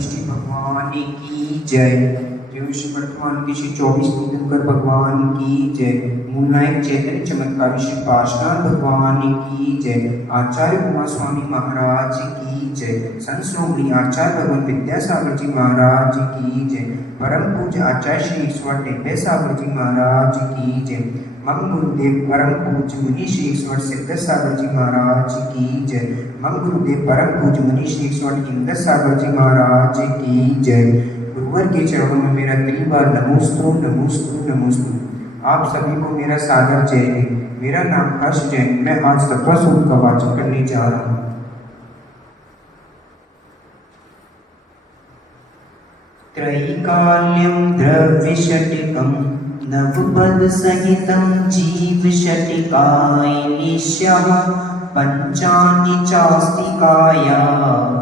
श्री भगवान की जय। श्री वर्तमान की श्री 24 तीर्थंकर भगवान की जय। मूलनायक चैतन्य चमत्कारी श्री पार्श्वनाथ भगवान की जय। आचार्य कुमार स्वामी महाराज की जय। संत श्रोमणी आचार्य भगवान विद्यासागर जी महाराज की जय। परम पूज्य आचार्य श्री ईश्वर टेपे सागर जी महाराज की जय। मम गुरुदेव परम पूज्य मुनि श्री ईश्वर सिद्ध सागर जी महाराज की जय। मम गुरुदेव परम पूज्य मुनि श्री ईश्वर इंद्र सागर जी महाराज की जय। गुरुवर के चरणों में मेरा 3 बार नमोस्तु नमोस्तु नमोस्तु। आप सभी को मेरा सादर जय। मेरा नाम हर्ष जैन। मैं आज तत्व सूत्र का वाचन करने जा रहा हूँ। त्रैकाल्यं द्रव्यषटिकं नवपद सहितं जीवषटिकाय निश्यः पंचानि चास्तिकाया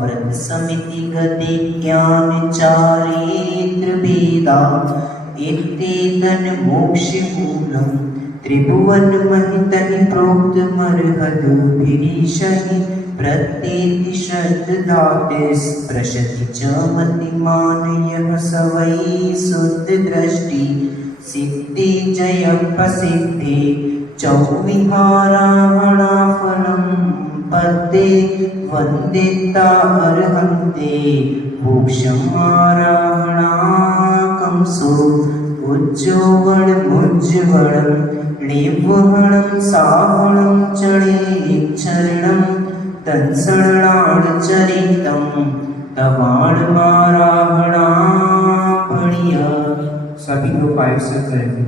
व्रत समिति गति ज्ञान चारित्र भेदा एतेतन मोक्ष मूलम त्रिभुवन महितनि प्रोक्त मर्हद भिरीशहि प्रत्येति श्रद्धातिस् प्रशति च मतिमान यः स वै शुद्ध दृष्टि सिद्धि जय प्रसिद्धि चौविहाराहणा फलं पद्ये वन्दिता अर्हन्ते मोक्षमाराहणाकं सो उज्ज्वलमुज्ज्वलं निवहणं साहणं चरणं तत्सरणाचरितं तवाणमाराहणा भणिया। सभी लोग आयु से करेंगे।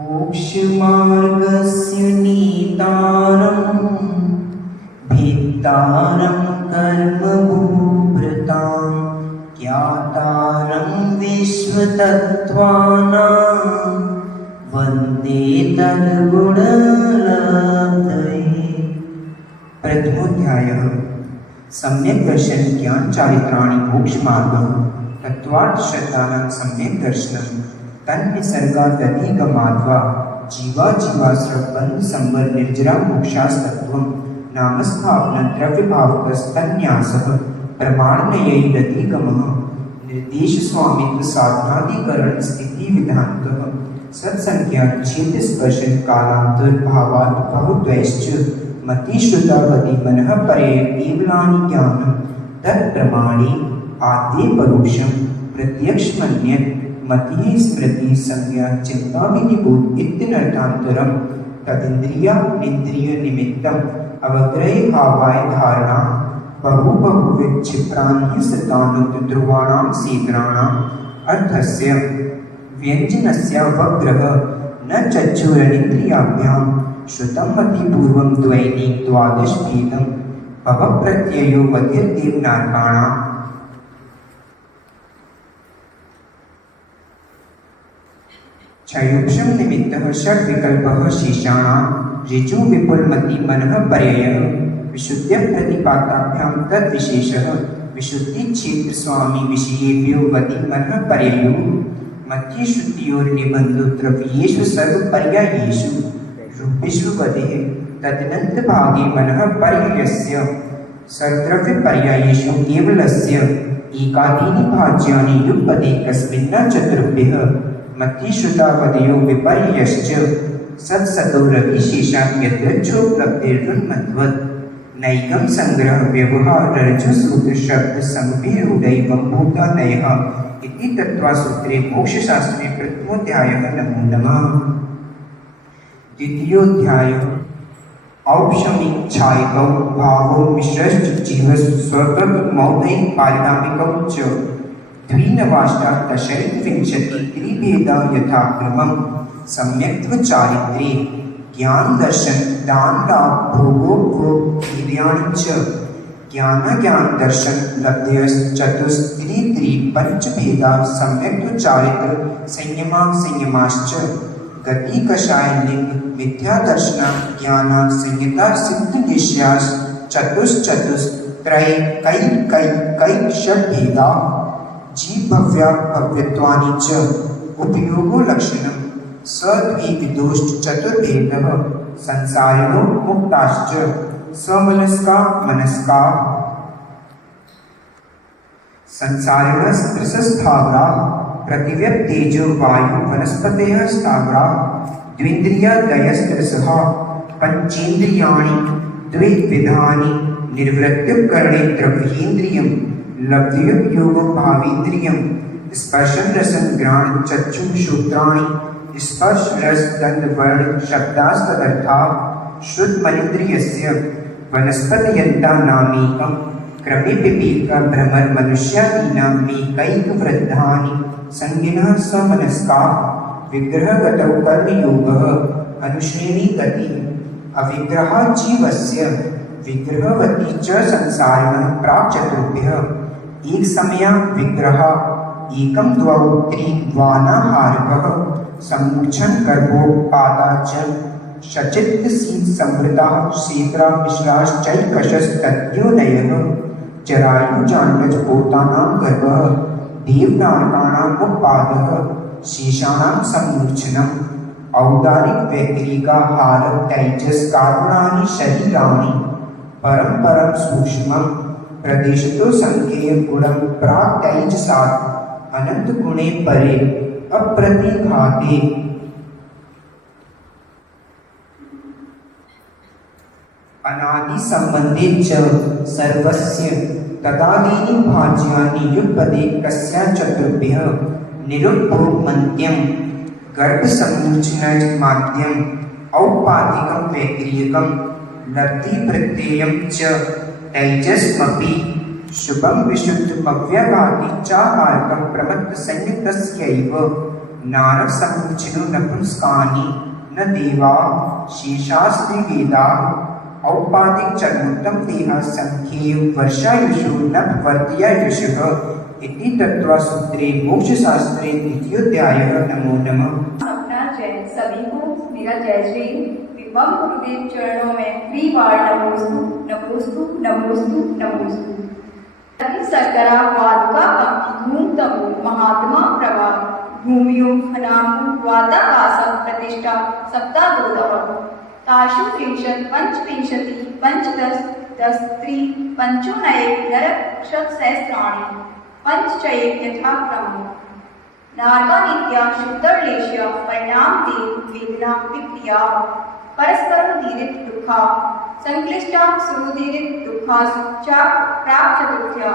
मोक्षमार्गस्य नीतारं भित्तारं कर्मभूभृतां ज्ञातारं विश्वतत्त्वानां वन्दे तद्गुणलब्धये। प्रथमोऽध्यायः सम्यक् दर्शन ज्ञान चारित्राणि मोक्ष मार्गः। तत्त्वार्थ श्रद्धानां सम्यक् दर्शनं तन्निसर्गादधिगमाद्वा जीवा जीवाश्रबन्ध संवर निर्जरा मोक्षास्तत्त्वं नामस्थापन द्रव्यभावकस्तन्यासः प्रमाणनयैरधिगमः निर्देश स्वामित्व साधनाधिकरण स्थिति विधानतः सत्संख्या छेद स्पर्शन कालांतर भावात् बहुद्वैश्च मति श्रुतावधि मनः परे केवलानि ज्ञानं तत्प्रमाणे आद्ये परोक्षं प्रत्यक्ष मन्यत् मति स्मृति संज्ञा चिंता विनिबोध इत्यनर्थांतरं तदिंद्रिया निंद्रिय निमित्तम् अवग्रहे भावाय धारणा बहुविध क्षिप्राणि सतानुत ध्रुवाणां सेद्राणां अर्थस्य व्यंजनस्य वग्रह न चक्षुरनिन्द्रियाभ्यां श्रुतं मतिपूर्वं द्वैनी द्वादश भेदं भवप्रत्ययो वधिर्देवनार्काणां क्षयोक्षम निमित्तः षड् विकल्पः शेषाणां ऋजु विपुलमति मनः पर्ययः विशुद्ध्य प्रतिपाताभ्यां तद्विशेषः विशुद्धि क्षेत्र स्वामी विषयेभ्यो गति मनः पर्ययो मध्य श्रुतियोर्निबन्धो द्रव्येषु सर्वपर्यायेषु विश्ववदेः तदनन्त भागे मनः पर्ययस्य सर्वद्रव्यपर्यायेषु केवलस्य एकादीनि भाज्यानि युगपदे कस्मिन्न चतुर्भ्यः मतिश्रुतावधयो विपर्ययश्च सत्सतो रविशेषान् यद्रच्छोपलब्धिर्न्मत्वत् नैकं संग्रह व्यवहार रज्जुसूत्र शब्द संभिरूढैवं भूतादयः इति तत्त्वसूत्रे मोक्षशास्त्रे प्रथमोऽध्यायः। नमो नमः। द्वितीयोऽध्यायः औपशमिच्छायकौ भावो मिश्रश्च जीवः स्वतन्त्रमौलिकं पारिणामिकौ च द्विनवाष्टादशैर्विंशति त्रिभेदा यथाक्रमं सम्यक्त्वचारित्रे ज्ञान दर्शन दान लाभ भोगोपभोग च ज्ञान दर्शन लब्धयश्चतुस्त्रि पंचभेदा सम्यक्त्वचारित्र संयमाश्च गति कषाय लिंग मिथ्या दर्शन ज्ञान संयता सिद्ध निश्चयाश्चतुश्चतुस्त्रय षड्भेदा जीवभव्याभव्यत्वानि च उपयोगो लक्षणं सद्विविदोश्च चतुर्भेदः संसारिणो मुक्ताश्च समनस्का मनस्का संसारिणस्त्रिसस्थावरा पृथिव्यप्तेजो वायु वनस्पतयः स्थावरा द्विन्द्रियदयस्त्रिसः पंचेन्द्रियाणि द्विविधानि निर्वृत्य करणे द्रव्येन्द्रियं लब्धयुक् योगो भावेन्द्रियं स्पर्शन रसन घ्राण चक्षु श्रोत्राणि स्पर्श रस गंध वर्ण शब्दास्तदर्था शुद्ध मनिन्द्रियस्य वनस्पतयन्ता नामेकं क्रमे विवेक भ्रमर मनुष्यादीनां मेकैकवृद्धानि संगिनः समनस्का विग्रहगतौ कर्मयोगः अनुश्रेणी गतिः अविग्रहा जीवस्य विग्रहवती च संसारिणः प्राप्त चतुर्भ्यः एक समया विग्रह एकं द्वौ त्रिवानाहारकः सम्मुक्षन् गर्भोपादा च शचित्तसीत् संवृतः क्षेत्रा मिश्राश्चैकशस्तद्योनयः जरायुजाण्डजपोतानां गर्भः देवनारकाणाम् उपादः शेषाणां सम्मूर्छनम् औदारिक व्यतिरिकाहार तैजस कारणानि शरीराणि परम परम सूक्ष्मं प्रदेशतो संख्येय गुणं प्राक् तैजसात् अनंत गुणे परे अप्रतिघाते अनादि संबंधे च सर्वस्य तदादीनि भाज्यानि युगपदे कस्या चतुर्भ्यः निरुक्तोपमन्त्यं गर्भ सम्मुचन माध्यम औपाधिकं व्यतिरेकं लब्धि प्रत्ययं च तैजसमपि शुभं विशुद्धमव्यभाति चाकारकं प्रमत्त संयुक्तस्यैव नारद सम्मुचनो नपुंसकानि न देवा शेषास्त्रि वेदा औपाधिक चरमोत्तम देहा संख्ये वर्षायुषु न वर्त्यायुषः इति तत्त्वसूत्रे मोक्षशास्त्रे द्वितीयोऽध्यायः। नमो नमः। अपना जय सभी को मेरा जय श्री विभम गुरुदेव चरणों में 3 बार नमोस्तु नमोस्तु नमोस्तु नमोस्तु। सकरा वादका भूम तमो महात्मा प्रभा भूमियो हनामु वादाकाशं प्रतिष्ठा सप्तादोदः ताशु त्रिंशत् पंचविंशति पंचदश दस्त्री पंचोनये नरक्षत्सहस्राणि पंचचये यथाक्रमम् नार्गानित्या शुद्धलेश्य परिणाम ते वेदना विक्रिया परस्परं दीरित दुःखा संक्लिष्टा सुरुदीरित दुःखा च प्राप्त चतुर्थ्या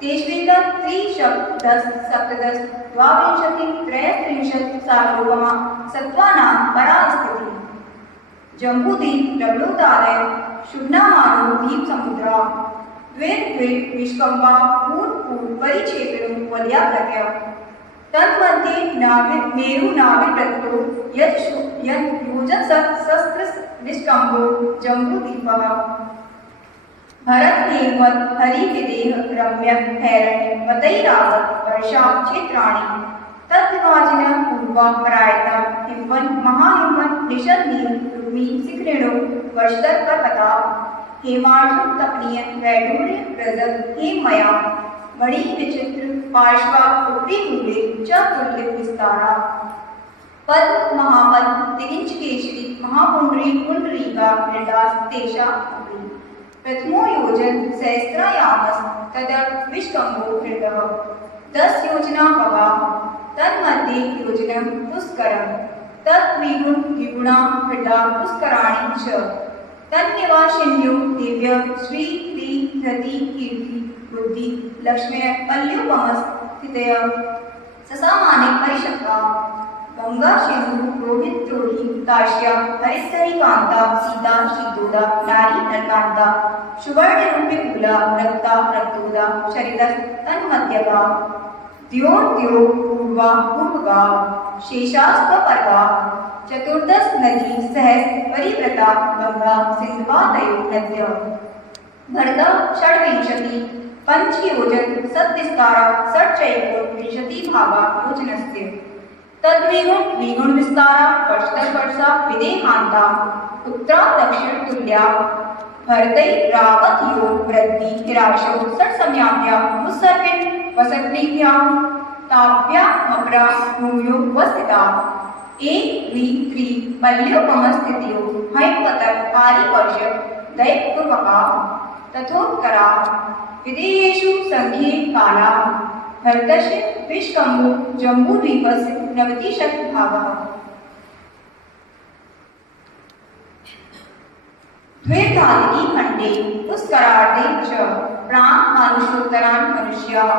तेष्वेदा त्रिशब्दस् सप्तदश द्वाविंशति त्रयस्त्रिंशत् सार्वभौमा सत्त्वानां परा स्थितिः जम्बूद्वीप लवणोदालय शुभनामानो द्वीप समुद्रा द्वैत विश्वम्बा पूर्व परिक्षेत्रो वलयाकृत्य तन्मध्ये नाविक मेरु नाविकत्तो यत् योजन शस्त्र निष्कम्भो जम्बूद्वीपः भरत हेमवत् हरिविदेह रम्य हैरण्य मतैरावत वर्षा क्षेत्राणि तद्विभाजिनः पूर्वा परायता हिमवन महाहिमवन निषद्नील रुक्मी शिखरेणो वर्षतर पर्वता हेमार्जुन तपनीय वैडूर्य रजत हेमया मणि विचित्र पार्श्वा उपरी मूले च तुल्य विस्तारा पद्म महापद्म तिगिंच केशरी महापुंडरी पुंडरीका मृडास तेषा उपरी प्रथमो योजन सहस्रायामस् तदर्थ विष्कम्भो हृदः 10 योजना प्रवाह तन्मध्ये योजनं पुष्करं तद्विगुण द्विगुणा हृदा पुष्कराणि च तन्निवासिन्यो दिव्य श्री ह्री धृति कीर्ति बुद्धि लक्ष्म्य पल्योपमस्थितय ससामाने परिशक्ता गंगा सिंधु रोहित द्रोही ताश्या हरिस्तरी कांता सीता शीतोदा नारी नरकांता सुवर्ण रूपी कूला रक्ता रक्तोदा शरीर तन्मध्यगा द्योर्द्यो पूर्वा पूर्वगा शेषास्त पर्वा चतुर्दश नदी सहस परिव्रता गंगा सिंधवादयो नद्य भरता षड्विंशति पंचयोजन सद्विस्तारा षट्चैकोनविंशति भागा योजनस्य तद्विगुण विगुण विस्तारा वर्षतः वर्षा विदेहांता उत्तरा दक्षिण तुल्या भरतै रावत योग वृद्धि हिराशो षट्सम्याभ्या मुत्सर्पिन् वसत्रिभ्यां ताभ्यां अपरा भूम्यो वस्थिता एक द्वि त्रि पल्योपमस्थितियो हैपतक आदिवर्ष दैवपूर्वका तथोत्तरा विदेयेषु सङ्घे काला भरतस्य विष्कम्भो जम्बूद्वीपस्य 90 भागः द्वैधादिति खण्डे पुष्करार्धे च प्राङ्मानुषोत्तरान् मनुष्याः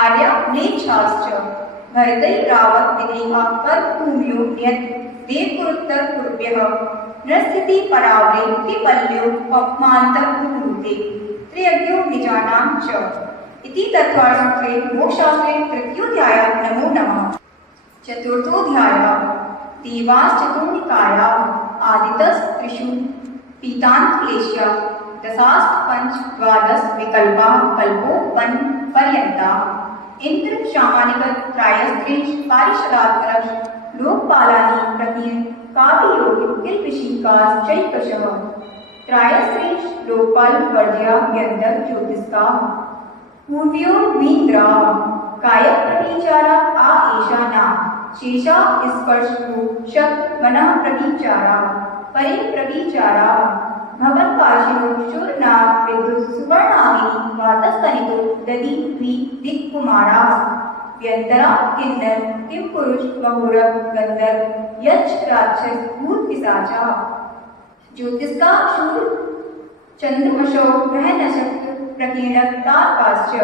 आर्या म्लेच्छाश्च भरतैरावत् विदेहा कर्मभूम्यो यत् देवपुरुत्तरपूर्व्यः नरस्थिति परावरे त्रिपल्यो पप्मान्तर्कुरुते त्र्यज्ञो निजानां च इति तत्त्वार्थसूत्रे मोक्षशास्त्रे तृतीयोऽध्यायः। नमो नमः। चतुर्थोऽध्यायः। देवाश्चतुर्निकायाः आदितस्त्रिषु पीतान्तक्लेशः दशाश्च पञ्च द्वादश विकल्पाः कल्पोपन् पर्यन्ताः इंद्र सामानिक त्रायस्त्रिंश पारिषदात्तरः लोकपालानि प्रकीर् काव्ययोगि किल्पिशीकाः चैकशः त्रायस्त्रिंश लोकपाल वर्ज्या व्यन्दर ज्योतिष्काः पूर्व्यो वीन्द्राः कायप्रतीचारा आ एषा न शेषा स्पर्शो शब्द मनः प्रतीचारा परिप्रतीचारा भवनपाशिनो शूरनाग विद्युत सुवर्णागिनी वातस्तनितो दधि द्वि दिक्कुमारा व्यन्तरा किन्नर किंपुरुष महुरग गंधर्व यक्ष राक्षस भूत पिशाचा ज्योतिष्का शूर चंद्रमशो ग्रह नक्षत्र प्रकीर्णक तारकाश्च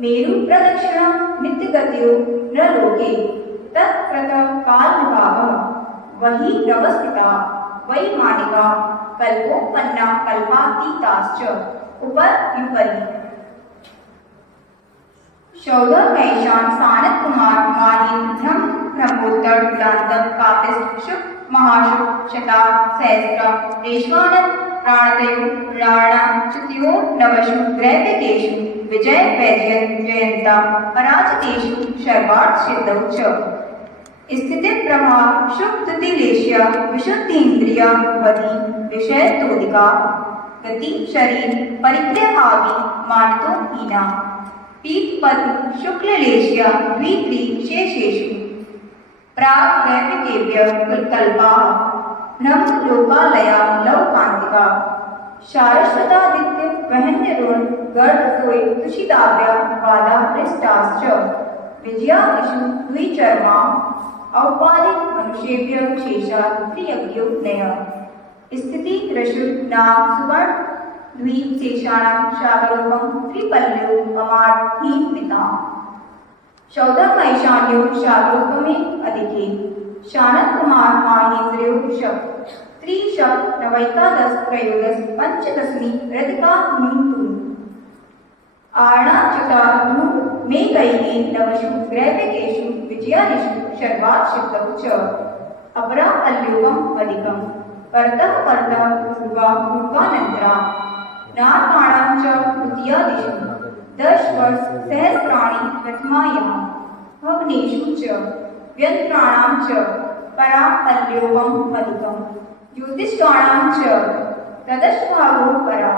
मेरु प्रदक्षिणा नित्यगत्यो नरलोके तत्प्रतः कालविभागः वही नवस्थिता वैमानिका कल्पोपन्ना कल्पातीताश्च उपरि शौधमैशान सानत कुमार माहिन ब्रह्मोत्तर दांतक कापिस्ट शुक महाशुक शता सहस्र रेश्वानंद प्राणतयो राणा च्युतियो नवशु ग्रैविकेषु विजय वैजयत जयंता पराजितेषु शर्वार्थ सिद्धौ च स्थिति प्रभा शुद्धतिलेश्य विशुद्धीन्द्रिया वधि विषय तोदिका गति शरीर परिग्रहादि मानतो हीना पीठ पद्म शुक्ललेश्य द्वित्रि शेषेषु प्राग वैविकेभ्य कुलकल्पा नम लोकालया लौकांतिका शारस्वतादित्य वहन्यरुण गर्भसोय तुषिताव्या वादा पृष्ठाश्च विजयादिषु द्विचर्मा औपाधिक मनुष्येभ्य शेषा त्रियज्ञो नयः स्थिति रशु नाम सुवर्ण द्वीप शेषाणां शागरोपं त्रिपल्यो अमार हीन पिता शौधम ऐशान्यो शागरोपमे अधिके शानत कुमार माहेन्द्रयो शब त्रिशब नवैकादश त्रयोदश पंचदशमी रदिका न्यूतु आर्णाच्युता मे कैके नवशु ग्रैविकेषु विजयादिषु शर्वात् सिद्धौ च अपरा अल्योगं अधिकं परतः परतः पूर्वा पूर्वानन्तरा नारकाणां च द्वितीयादिषु 10 वर्ष सहस्राणि प्रथमायां भवनेषु च व्यन्त्राणां च परा अल्योगं अधिकं ज्योतिष्काणां च तदश्भागो परा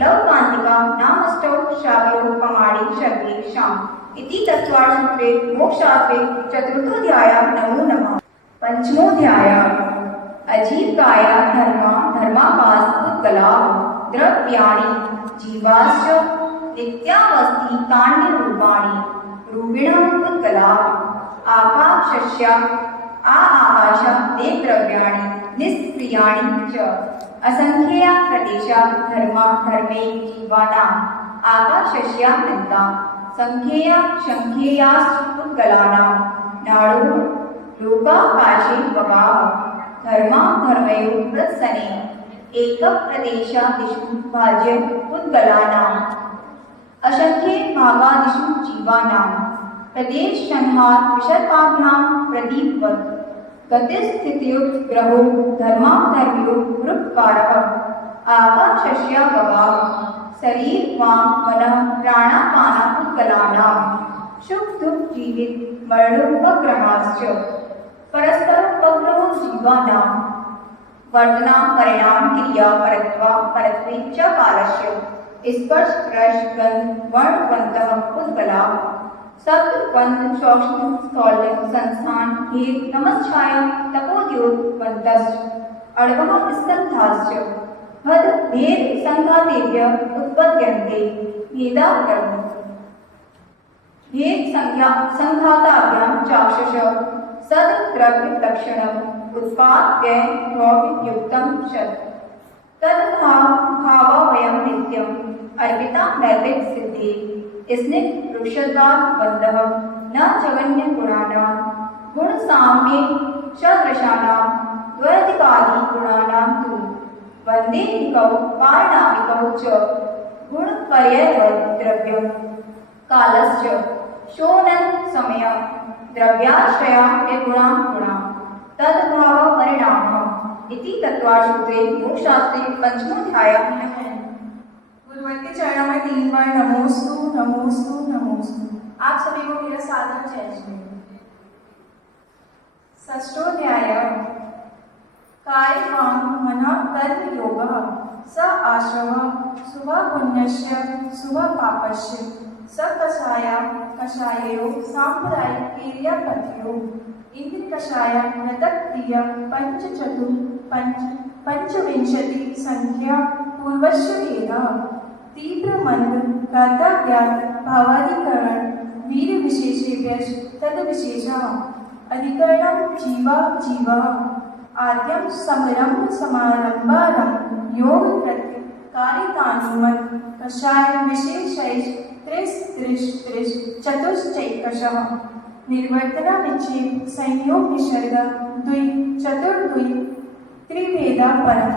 लौकांतिका नामष्टौ शागरोपमाणि सर्वेषाम् इति तत्त्वार्थसूत्रे मोक्षशास्त्रे चतुर्थोऽध्यायः। नमो नमः। पंचमोऽध्यायः। अजीवकाया धर्मा धर्माकाश उत्कला द्रव्याणि जीवाश्च इत्यावस्ति तान्यरूपाणि रूपिणः उत्कला आकाशस्य आकाश ते द्रव्याणि निष्क्रियाणि च असंख्येया प्रदेशा धर्मा धर्मे जीवानां आकाशस्यानन्ता संख्येया संख्येयाश्च उत्कलानां नाडो लोकाकाशे वगाः धर्मा धर्मयो प्रसने एकप्रदेशादिषु भाज्य उत्कलानाम् असंख्ये भागादिषु जीवानां प्रदेशसंहार विसर्पाभ्यां प्रदीपवत् गतिस्थित्यो ग्रहो धर्माधर्म्यो रूपकारः आकाशस्य वगाः शरीर वाक् मनः प्राणापाना उत्कलानां सुख दुख जीवित मरणोपग्रहाश्च परस्परोपग्रहो जीवानां वर्तना परिणाम क्रिया परत्वा परत्वे च कालस्य स्पर्श रस गंध वर्णवन्तः उत्कला शब्द गंध सूक्ष्म स्थौल संस्थान हेत नमश्छाया तपोद्योतवन्तश्च अड़वः स्कन्धाश्च भद भेद संघातेभ्य उत्पद्यन्ते भेदा कर्म भेद संज्ञा संघाताभ्यां चाक्षुष सद द्रव्य लक्षणम उत्पाद्य द्रव्य युक्तम षट तद्भावमयं नित्यम् अर्पिता नैतिक सिद्धि स्निग्ध वृक्षद्वार बंधः न जगन्य गुणानां गुण साम्ये सदृशानां द्वैतिकादि गुणानां तु वन्दे निकौ पारणामिकौ च गुणपर्ययद्रव्यं कालश्च शोणन समय द्रव्याश्रया गुणां गुणा तद्भाव परिणामः इति तत्त्वार्थसूत्रे मोक्षशास्त्रे पंचमोऽध्यायः है। गुरुवर के चरणों में 3 बार नमोस्तु नमोस्तु नमोस्तु। आप सभी को मेरा सादर जय श्री। षष्ठोऽध्याय काय वांग मन कर्म योगः स आश्रव शुभ पुण्यस्य शुभ पापस्य स कषायो सांप्रदायिक क्रिया पथ्यो इंद्र कषाय मृतक क्रिया पंचविंशति संख्या पूर्वस्य वेद तीव्र मंद कर्तव्यात् भावाधिकरण वीर विशेषेभ्य तद विशेषः अधिकरणं जीवा आद्यं समरंभ समारंभारं योग कृत्य कारिकानुमत कषाय विशेषैः त्रिश चतुश्चैकशः निर्वर्तना निक्षेप संयोग निसर्ग द्वि चतुर्द्वि त्रिवेदा परम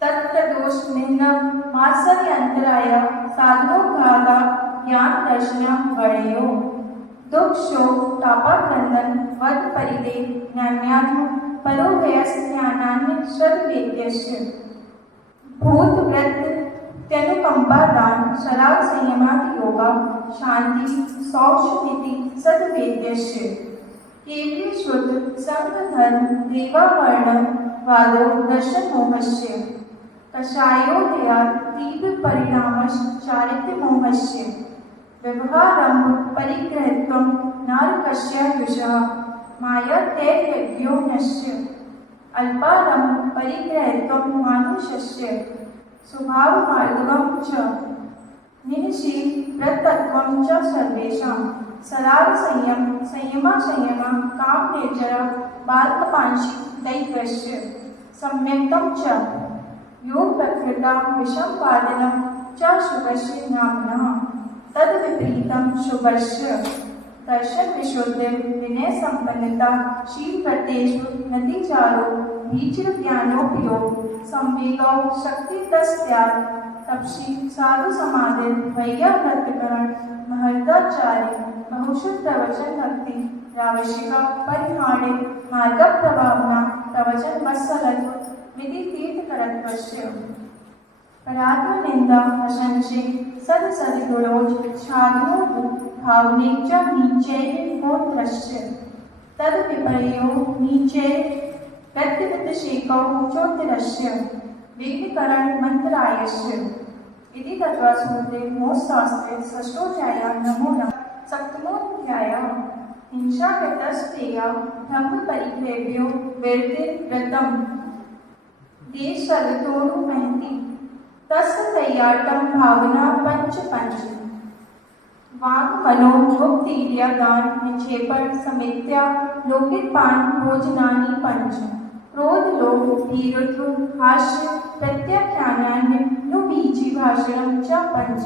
तत्प्रदोष निम्न मात्सर्यंतराय साधनोद्घाता ज्ञान दर्शन वर्णयो दुख शोक तापाक्रंदन वद परिदे ज्ञान्यात्म परोभयस्ज्ञानान्य श्रद्धवेद्यस्य भूत व्रत त्यनुकंपा दान शराब संयमादि योगा शांति शौच नीति सद्वेद्यस्य केवली शुद्ध संघ धर्म देवा वर्ण वादो दर्शन मोहस्य कषायोदया तीव्र परिणामश चारित्र्य मोहस्य व्यवहारं परिग्रहत्वं नारकस्य युषः माया तैर्यज्ञो नश्य अल्पारं परिग्रहत्वं मानुषस्य स्वभाव मार्गवं च निःशील व्रतत्वं च सर्वेषां सराग संयम काम निर्जर बालकपांशी दैवस्य सम्यक्तं च योग प्रकृता विषम वादिनं च शुभस्य नाम्नः तद विपरीतं शुभस्य दर्शन विशुद्धि विनय संपन्नता शील प्रत्येषु नतिचारो नीचर ज्ञानोपयोग संवेगौ शक्ति तस्त्याग तपसी साधु समाधि वैयाव्रतकरण महर्दाचार्य बहुशुद्ध प्रवचन भक्ति रावशिका परिहारे मार्ग प्रभावना प्रवचन वत्सलत्व विधि तीर्थ करत्वस्य परात्म निंदा प्रशंसे सद गुणोज छाग्नो भावने च नीचे गोत्रस्य तद विपर्यो नीचे प्रत्यवित्तशेकौ चोत्तरस्य विघ्नकरण मंत्रायस्य इति तत्त्वासूत्रे मोक्षशास्त्रे षष्ठोऽध्यायः नमो नमः। सप्तमोऽध्यायः हिंसाकृतस्तेया ब्रह्मपरिग्रहेभ्यो विरतिर्व्रतं देशरतोनुमहति तस्य तय्याटं भावना पंच वांग मनो मुक्तिर्या दान निक्षेपण समित्या लोकितपान भोजनानि पंच क्रोध लोभ भीरुत्व हास्य प्रत्याख्यानान्य नुबीजी भाषणं च पंच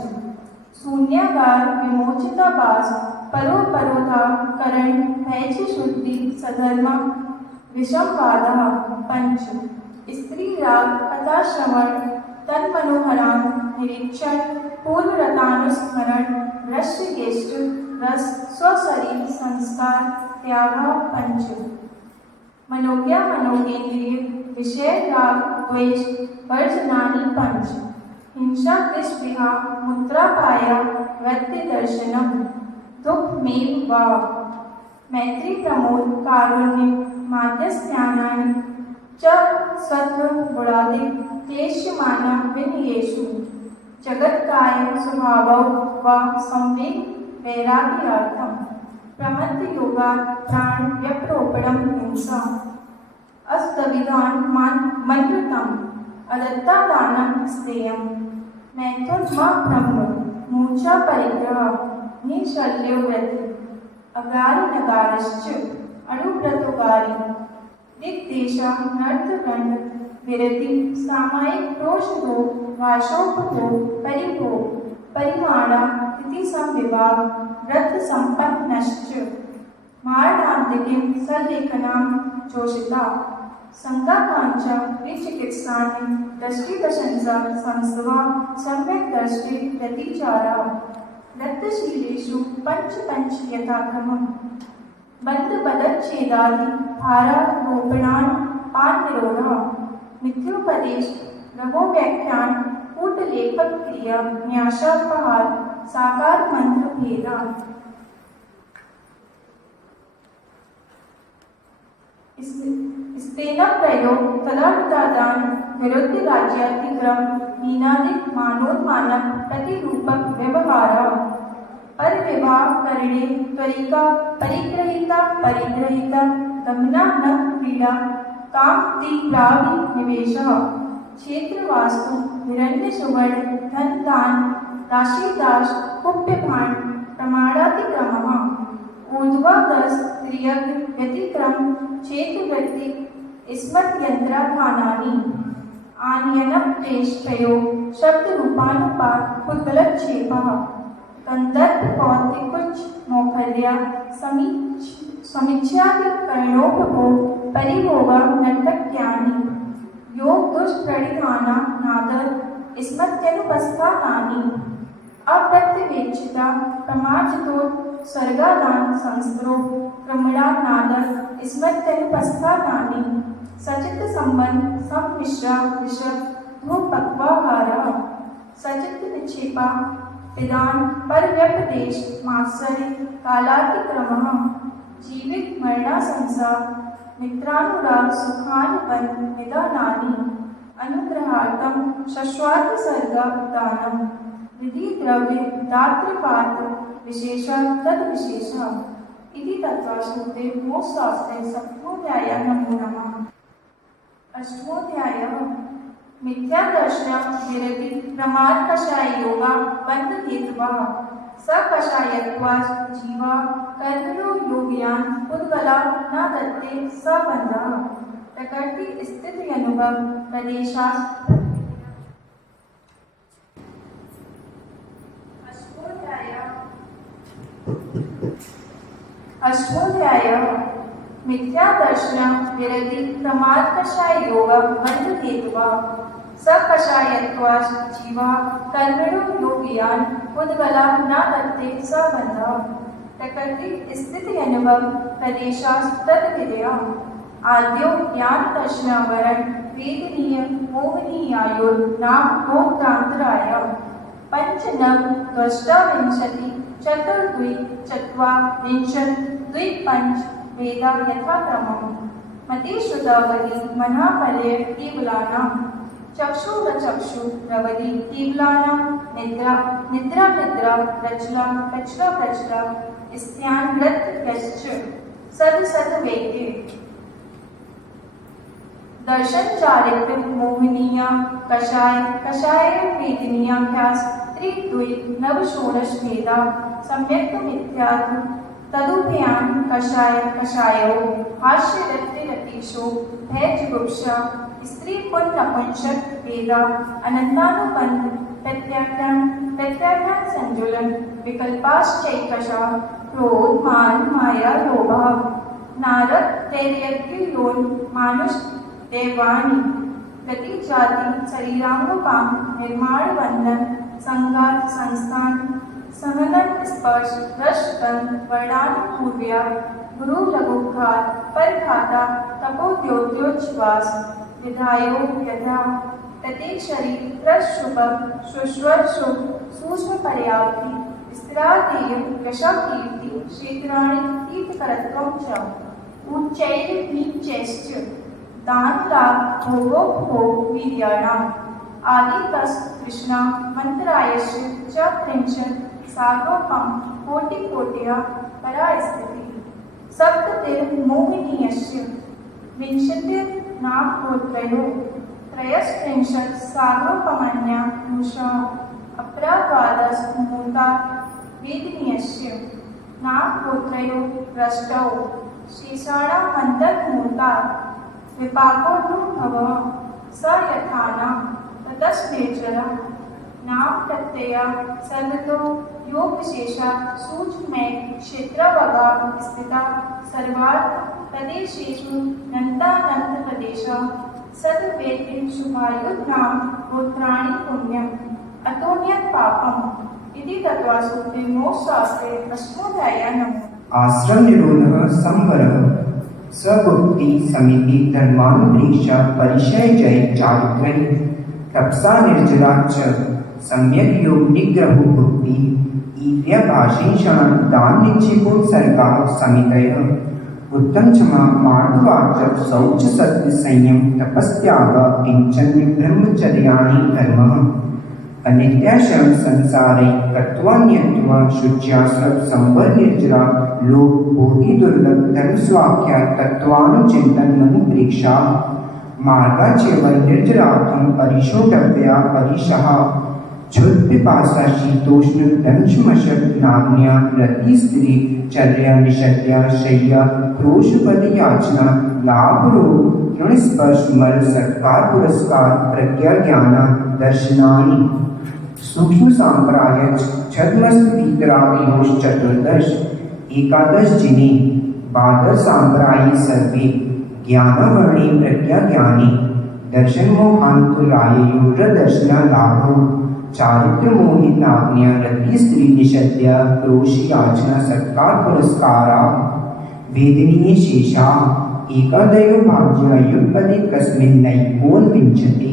शून्यागार विमोचितावास परोधा करण भैच शुद्धि सधर्मा विषमवादः पंच स्त्री राग कथा श्रवण तन्मनोहरां निरीक्षण पूर्वरतानुस्मरण रश्यगेष्ट रस स्वशरीर संस्कार त्याग पंच मनोज्ञा मनोगेन्द्रिय विषय राग द्वेष वर्जनानि पंच हिंसा कृष्णा मुद्रापाया वृत्ति दर्शनम दुःखमेव वा मैत्री प्रमोद कारुण्य माध्यस्थ्यानानि च सत्व गुणादि क्लेश्यमाना विनयेषु जगत्काय स्वभावौ वा संवेग वैराग्यार्थं प्रमत्त योगा प्राण व्यप्रोपणं हिंसा अस्तविधान मन्त्रतम अदत्ता दानम स्तेयम मैथुन मां ब्रह्म मूर्छा परिग्रह निशल्यो व्रति अगारी नगारश्च अणुव्रतोगारी दिग्देशा नर्तगंड विरति सामायिक प्रोषदो वाशोपको परिभो परिमाणा तिथि संविभाग व्रत संपन्नश्च मारणांतिके सल्लेखनां जोषिता संगाकांक्षा विचिकित्सानि दृष्टि प्रशंसा संस्वा सम्यक दृष्टि प्रतिचारा रक्तशीलेषु पंच यथाक्रमम् बंध पदच्छेदादि भारारोपणान् पान निरोधः मिथ्योपदेश रहो व्याख्यान कूट लेखक क्रिया न्यासापहार साकार मंत्र भेदा स्तेन प्रयोग तदादान विरुद्ध राज्यातिक्रम हीनादिक मानोन्मानक प्रतिरूपक व्यवहार पर विवाह करणे त्वरिका परिग्रहिता गमना न क्रीड़ा काम तीव्रावि निवेशः क्षेत्र वास्तु हिरण्य सुवर्ण धन दान राशि दास कुप्य भाण प्रमाणातिक्रमः ऊर्ध्वाधस त्रियज्ञ व्यतिक्रम चेतु व्यक्ति स्मृत यंत्राधानानि आनयनम पेशयो शब्द रूपानुपात पुद्गलक्षेपः कंदर्प कौतिकुच मौखर्या समीक्षादि कर्णोपभो परिभोगा नटक्यानि योग दुष्प्रणिधाना नादर स्मृत्यनुपस्थानानि अप्रत्यवेक्षिता प्रमाजितो सर्गादान संस्त्रो क्रमणा नादर स्मृत्यनुपस्थानानि सचित संबंध सम्मिश्रा विशद धूपक्वाहारः सचित निक्षेपा पिदान पर व्यपदेश मात्सर्य कालातिक्रमः जीवित मरणासंसा मित्रानुराग सुखानुबंध निदानानि अनुग्रहार्थम शश्वार्थ सर्गा दानम विधि द्रव्य दात्रपात्र विशेष तद विशेष इति तत्त्वासूत्रे मोक्षशास्त्रे सप्तमोऽध्यायः नमो नमः। अष्टमोऽध्यायः मिथ्यादर्शना विरति प्रमाद कषाय योगा बंध हेतुवा सकषायत्वा जीवा कर्मणो योगियान उद्गला न दत्ते सबंधः प्रकृति स्थिति अनुभव प्रदेशात् अष्टमोऽध्यायः मिथ्यादर्शना विरति प्रमाद कषाय योगा बंध हेतुवा सकषायत्वा जीवा कर्मणो योगियान उद्गला न दत्ते सबंधः प्रकृति स्थिति अनुभव प्रदेशात् तद्विदया आद्यो ज्ञान दर्शनावरण वेदनीय मोहनीयायोर नाम गोत्रांतराय पंचनव द्वष्टाविंशति चतुर्द्वि चत्वारिंशत् द्विपंच वेदा यथाक्रमम् मतिश्रुतावली मनापलय केवलानां चक्षुरचक्षु रवली केवलानां निद्रा निद्रा निद्रा प्रचला प्रचला प्रचला स्त्यान नृत्य सद सद वेद्य दर्शन चारित्र मोहिनीया कषाय कषाय वेदनीयाभ्यास त्रिद्वि नव षोडश भेदा सम्यक्त मिथ्यात् तदुभयान कषाय कषायो हास्य रति रतीशो भय जुगुप्सा स्त्री पुन नपुंसक वेदा अनंतानुबंध प्रत्याख्यान संजुलन विकल्पाश्चैकशा क्रोध मान माया लोभा नारद तैर्यज्ञयोन मानुष देवानी प्रति जाति शरीरांगोपां निर्माण बंधन संघात संस्थान सहनन स्पर्श रसबंध वर्णानुपूर्व्या गुरु लघुघात परघाता तपोद्योत्योच्छ्वास विधायो यथा प्रत्येक शरीर प्रशुभक शुश्वर शुभ सूक्ष्म पर्याप्ति स्थिरादेय यशा कीर्ति क्षेत्राणि तीर्थकरत्वं च उच्चैर नीचैश्च दान लाभ भोगोपभोग वीर्याणाम् आदि तस् कृष्णा मंत्रायश्च च त्रिंशत् सार्वपम कोटि कोटया परास्थिति सप्ततिर मोहिनीयश्च विंशतिर्नामगोत्रयोः त्रयस्त्रिंशत् सार्वभौमन्या उषा अपरा द्वादशमूर्ता वेदनीयस्य नामगोत्रयोः रष्टौ शेषाणां मन्तर्मूर्ता विपाकोऽनुभवः स यथानां ततस्वेचरः नाम प्रत्यया सर्वतो योग विशेषा सूक्ष्मे क्षेत्रवगा स्थिता सर्वार्थ प्रदेशेषु नन्तानन्त प्रदेशः सद्वेति शुभायुर्नाम गोत्राणि पुण्यम् अतोन्यत् पापम् इति तत्त्वसूत्रे मोक्षशास्त्रे अष्टोऽध्यायः नमः। आश्रम निरोध संवरः स्वभुक्ति समिति धर्मानुप्रेक्षा परिचय जय चारित्र्य तपसा निर्जला च सम्यक योग निग्रहो भुक्ति ईव्य भाषेषण दान निक्षेपो सर्गा समितयः उत्तम क्षमा मार्गवाचक शौच सत्य संयम तपस्त्याग किंचन ब्रह्मचर्याणि धर्मः अनित्याश्रम संसारे कत्वान्यत्व शुच्याश्रम संवर निर्जरा लोक बोधि दुर्लभ धर्म स्वाख्या तत्वानुचिंतन मनुप्रेक्षा मार्गाचेवन निर्जरार्थम परिशोधव्या परिशः क्षुद पिपासा शीतोष्ण दंशमशक नाग्न्या रति स्त्री चर्या निषद्या शय्या क्रोश पद याचना लाभ रोग ऋण स्पर्श मल सत्कार पुरस्कार प्रज्ञा ज्ञान दर्शनानि सूक्ष्म सांप्राय छद्मस्त भीतरावयोश चतुर्दश एकादश जिने बादर सांप्राये सर्वे ज्ञानवर्णे प्रज्ञा ज्ञानी दर्शन मोहान्तुराययोर दर्शना लाभो चारित्र मोहित नाग्न्या रति स्त्री निषद्या क्रोशी याचना सत्कार पुरस्कारा वेदनीय शेषा एकादयो भाज्या युगपदे कस्मिन्नैकोनविंशति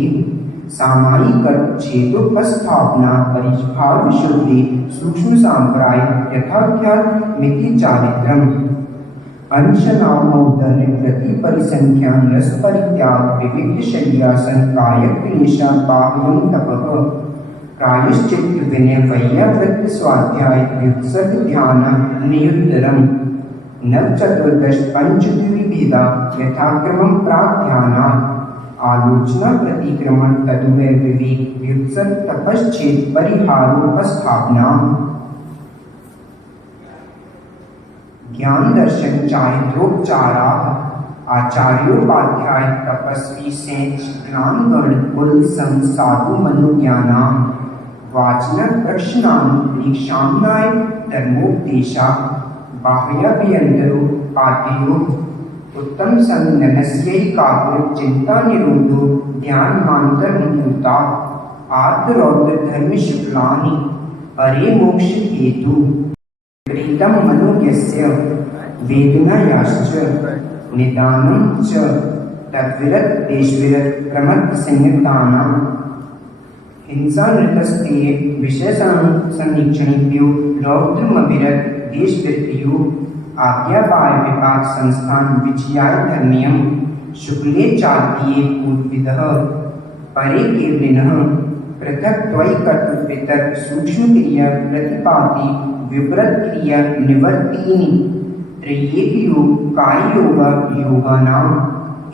सामायिकच्छेदोपस्थापना परिभाव विशुद्धि सूक्ष्म सांप्राय यथाख्यात मिति चारित्रम् अंशनामौदर्य प्रति परिसंख्यान रस परित्याग विविध शय्यासन कायक क्लेशा बाह्यं तपः प्रायश्चित विनय वैयावृत्त स्वाध्याय व्युत्सर्ग ध्यान नियुत्तरम् नव चतुर्दश पंचद्विविधा यथाक्रमं प्राध्यानात् आलोचना प्रतिक्रमण तदुभय विवेक व्युत्सर्ग तपश्चेत परिहारोपस्थापना ज्ञान दर्शन चारित्रोपचारा आचार्योपाध्याय तपस्वी सेंच ज्ञान गण कुल संग साधु मनोज्ञाना वाचन दक्षिणानुप्रेक्षाम्नाय धर्मोपदेशा बाह्याभ्यंतरो पाठयो उत्तम संननस्यैकाग्र चिंता निरोधो ध्यान मांतर्मुक्ता आर्त रौद्र धर्म शुक्लानि अरे मोक्ष हेतु प्रीतम मनोज्ञस्य वेदनायाश्च निदानं च तद्विरत देशविरत क्रमत संयुक्तानां हिंसा नृतस्ते विषय समीक्षणेभ्यो रौद्रमविरत देशवृत्तियो आज्ञा बाय विपाक संस्थान विचयाय धर्मीयम शुक्ले चातीये पूर्विदः परे केवलिनः पृथक त्वयिकर्तृ पितर सूक्ष्म क्रिया प्रतिपाति विपरीत क्रिया निवर्तीनि त्रयेक योग काय योग योगानाम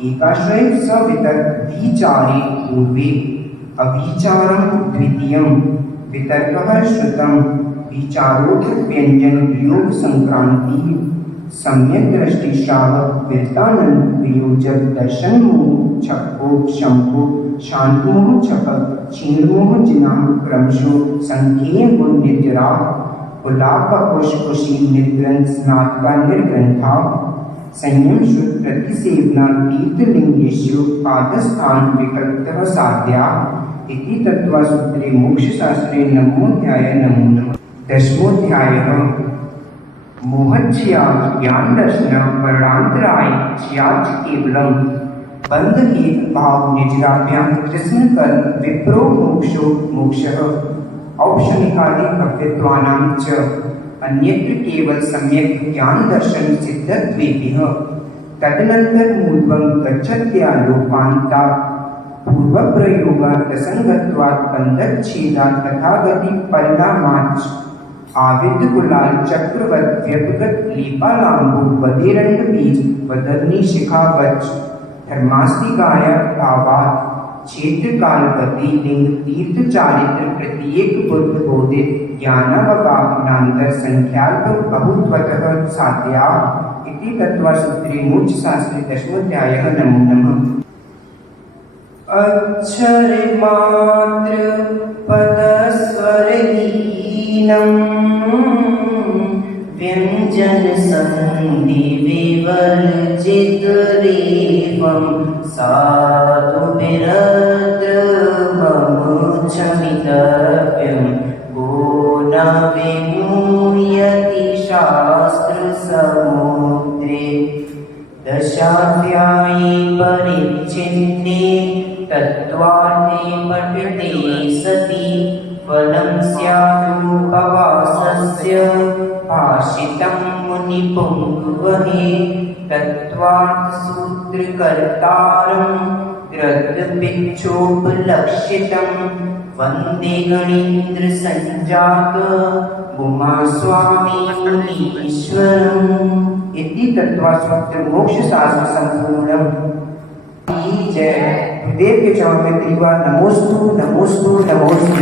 एकाश्रय सवितर विचारे पूर्वे अविचारं द्वितीयं वितर्कः श्रुतं विचारोक्त व्यंजन योग संक्रांति सम्यक दृष्टि श्रावक विरतानंद वियोजक दर्शन मोह छक्को शंभु शांतमोह छपक क्षीणमोह जिनाम क्रमशो संख्येय गुण नित्यरा कुलापकुश कुशी निर्ग्रंथ स्नातका निर्ग्रंथा संयम शुद्ध प्रतिसेवना तीर्थलिंगेषु पादस्थान विकल्पतः साध्या इति तत्त्वसूत्रे मोक्षशास्त्रे नमोऽध्याय नमो नमः। दशमोऽध्यायः मोहच्छया ज्ञान दर्शन वर्णांतराय छयाच केवलम बंध हेत भाव निजराभ्याम कृष्ण कर्म विप्रो मोक्षो मोक्षः औपशनिकादि कव्यत्वानां च अन्यत्र केवल सम्यक ज्ञान दर्शन सिद्धत्वेभ्यः तदनंतर मूलवं गच्छत्यालोपान्ता पूर्व प्रयोगात् असंगत्वात् बंधच्छेदात् तथागति परिणामाच्च आविद्ध कुलाल चक्रवत् व्यपगत लीपालाम्बो वदेरंड बीज वदग्नि शिखावच्च धर्मास्तिकाय भावात् क्षेत्र कालपति लिंग तीर्थ चारित्र प्रत्येक बुद्ध बोधित ज्ञानावगाहनांतर संख्याल्प बहुत्वतः साध्या इति तत्त्वसूत्रे मोक्षशास्त्रे दशमोऽध्यायः। नमो नमः। अक्षर मात्र पदस्वरहीनम् व्यञ्जन संधि विवर्जित रेवं साधु विरद्र मम क्षमितव्यं को न विमुह्यति शास्त्र समुद्रे। दशाध्यायी परिच्छिन्ने तत्त्वार्थे पठते सति फलं स्यादुपवासस्य भाषितं मुनिपुङ्गवहे। तत्त्वार्थसूत्रकर्तारं ग्रन्थपिच्छोपलक्षितं वन्दे गणेन्द्रसञ्जात उमास्वामी मुनीश्वरम् इति तत्त्वसूत्र मोक्षशास्त्र संपूर्णम्। जय गुरुदेव के चरणों में त्रिवार नमोस्तु नमोस्तु नमोस्तु।